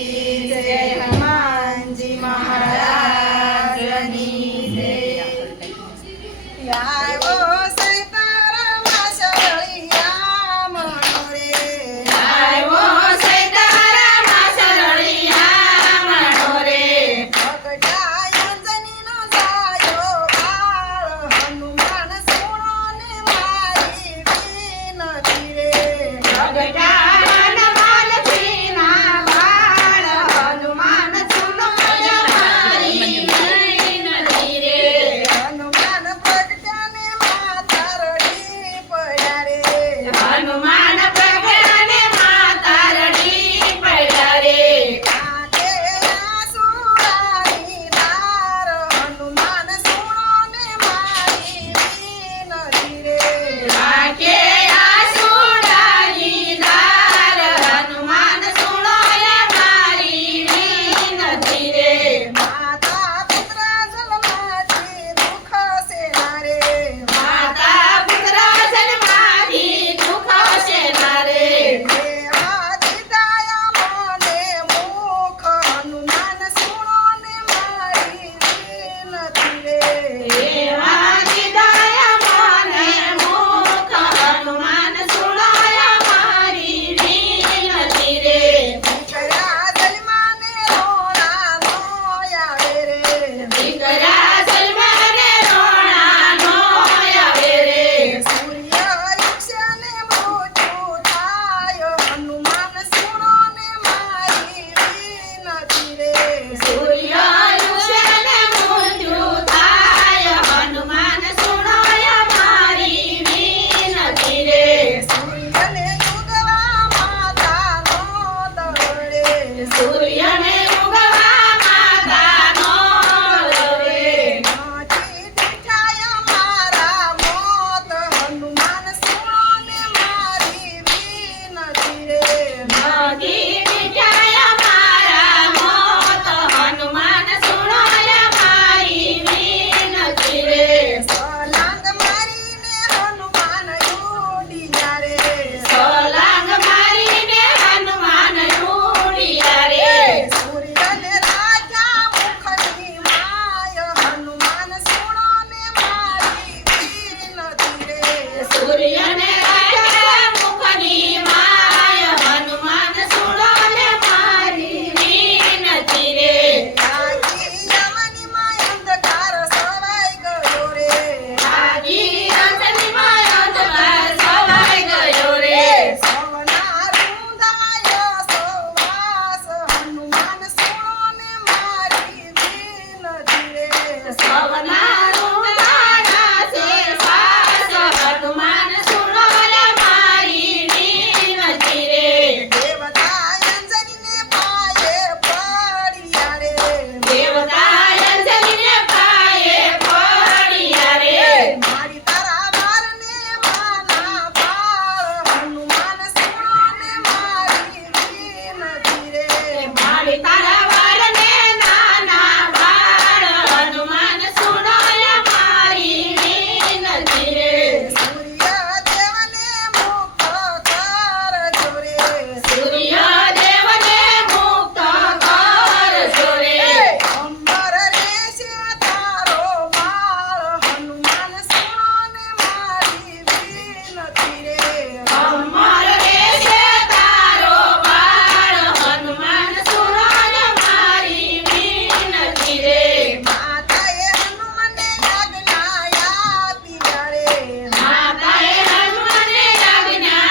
કી જય, હનુમાનજી મહારાજની જય. આવ્યો સીતારામ શરણિયા મનોરે, આવ્યો સીતારામ શરણિયા મનોરે. ભગટાય અંજનીનો જાયો બાળ, હનુમાન સુણો ને મારી વિનતી રે. ભગટાન માલતીના બાળ, હનુમાન સુનો મારી વિનતી રે. હનુમાન પ્રગટાને માતા રડી પડ્યા રે. હનુમાન પ્રગટાને માતા રડી પડ્યા રે. કાંઠે આસુરાની ધાર, હનુમાન સુણો ને મારી વિનતી રે. આંખે આંસુડાની ધાર, હનુમાન સુનો મારી વિનતી રે. માતા પુત્ર જન્મથી દુઃખ સેનારે, માતા પુત્ર જન્માથી દુઃખ સેનારે. દેવા દીદાયા મને મુખ, હનુમાન સુણો ને મારી વિનતી રે. દેવાજી દયા મને મુખ, હનુમાન સુણાય મારી વિનતી રે. દીકરા જન્માને રોણા નો આવે રે. દીકરા જન્માને રોણા નો આવે રે. સૂર્ય યુક્ષને મૃત્યુ થાય, હનુમાન સુણો ને મારી વિનતી રે. સૂર્ય યુષને મૃત્યુ થાય, હનુમાન સુણાય મારી વિનતી રે. સૂર્યને ઉગવા માતાનો દળે, સૂર્યને ઉગવા માતાનો દળે. નથી દીઠાય મારા મોત, હનુમાન સુણો ને મારી વિનતી રે. નદી મીઠાય મારા મોત, હનુમાન સુણાય મારી વિનતી રે. સલાંગ મારીને હનુમાન ઉડિયા રે. સોલાંગ મારીને હનુમાન ઉડિયા રે. સૂર્યને રાજા મુખની માય, હનુમાન સુણો ને મારી વિનતી રે. સૂર્યને રાજા મુખની માય, હનુમાન સુણાય મારી વિનતી રે. આજી યમની માય અંધકાર સવાઈ ગયો રે. આજી અંજનીમાં અંધકાર છવાઈ ગયો રે. સવના રૂંધાય સવાસ, હનુમાન સુણો ને મારી વિનતી રે. સવના રૂંધાણા છે શ્વાસ, હનુમાન સુણાય મારી વિનતી રે. દેવતા અંજનીને પાયે પડ્યા રે. દેવતા અંજનીને પાયે પડ્યા રે. મારી તારા વારને માના બાળ, હનુમાન સુણો ને મારી વિનતી રે. મારી તારા વાળને નાના બાળ, હનુમાન સુણાય મારી વિનતી રે. સૂર્ય દેવને મુક્ત કરજો રે. સૂર્ય દેવને મુક્ત કરજો રે. અંબર રેશે તારો બાળ, હનુમાન સુણો ને મારી વિનતી રે. અમર રહેશે તારો બાળ, હનુમાન સુણાય મારી વિનતી રે. માતાએ હનુમાનને આજ્ઞા આપી રે. માતાએ હનુમાનને આજ્ઞા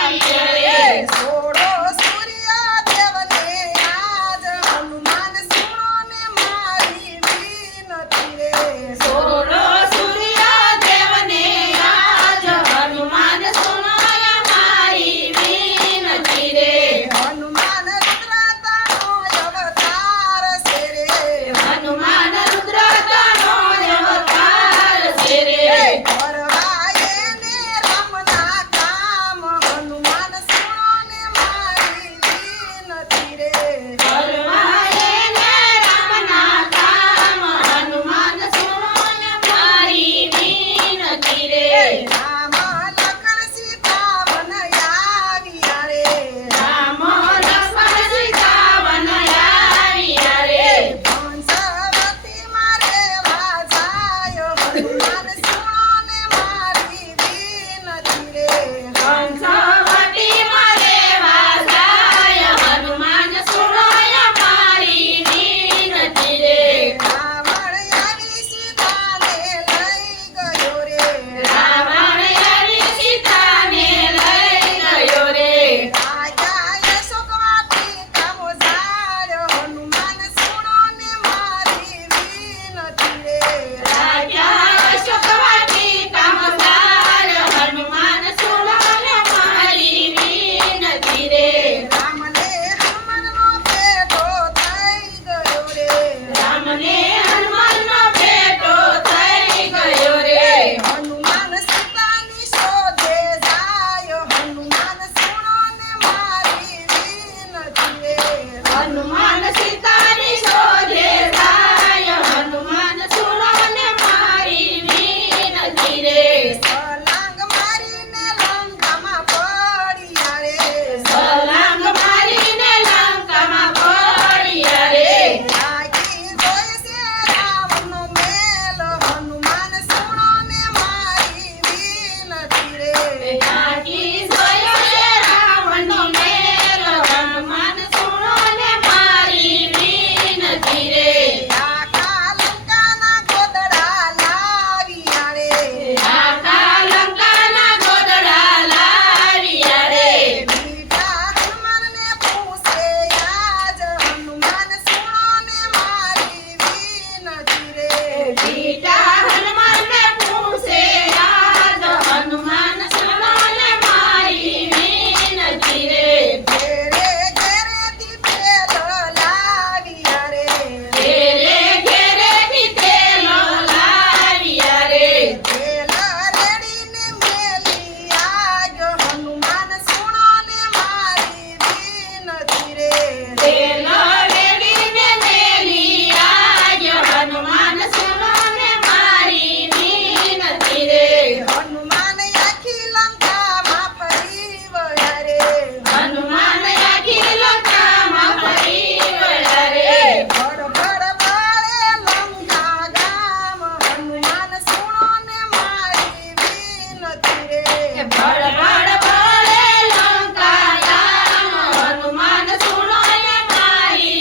આપી રે. છોડો સૂર્ય દેવને આજ, હનુમાન સુણો ને મારી વિનતી રે. સોળો સૂર્ય દેવને આજ, હનુમાન સુણાય મારી વિનતી રે. હનુમાન રુદ્રતાનો અવતાર છે રે. હનુમાન રુદ્રતાનો અવતાર છે રે. કરવાય ને રામના કામ, હનુમાન સુણો ને મારી વિનતી રે. કરવાય ને રામના કામ, હનુમાન સુણાય મારી વિનતી રે. રામ લખન સીતા વન આવ્યા રે. રામ લક્ષ્મણ સીતા હનુમાન સીતાની શોધે જાય હનુમાન સુનો ને મારી વિનતી રે સલાંગ મારીને લંકામાં પડ્યા રે સલાંગ મારીને લંકામાં પડ્યા રે લાગી જોઈ છે રામનો મેલ હનુમાન સુણો ને મારી વિનતી રે લાગી જોયો છે રાવણનો મેલ હનુમાન સુનો ને મારી વિનતી રે આખા લંકાના ગોદડા લાવ્યા રે આખા લંકાના ગોદડા લાવ્યા રે બીજા હનુમાનને પૂછે આજ હનુમાન સુણો ને મારી વિનતી રે બીજા હનુમાનને પૂછે આજ હનુમાન સુનો ને મારી વિનતી રે ઘેરે ઘેરેથી તેલ લાવ્યા રે ઘેરે ઘેરેથી તેલો લાવ્યા રે તેલ રેડીને મેલી આવ્યો હનુમાન સુણો ને મારી વિનતી રે તેલો રેડીને મેલી આવ્યો હનુમાન સુનો ને મારી વિનતી રે હનુમાન આખી લંકામાં ફરી વળ્યા રે હનુમાન આખી લંકામાં ફરી વળ્યા રે ભડ ભડ બાળે લંકા ગામ હનુમાન સુણો ને મારી વિનતી રે ભડ ભડ ભળે લંકા ગામ હનુમાન સુનો ને મારી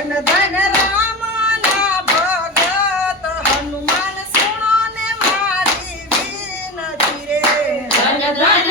ધન ધન રામના ભગત હનુમાન સુણો ને મારી વિનતી રે ધન ધન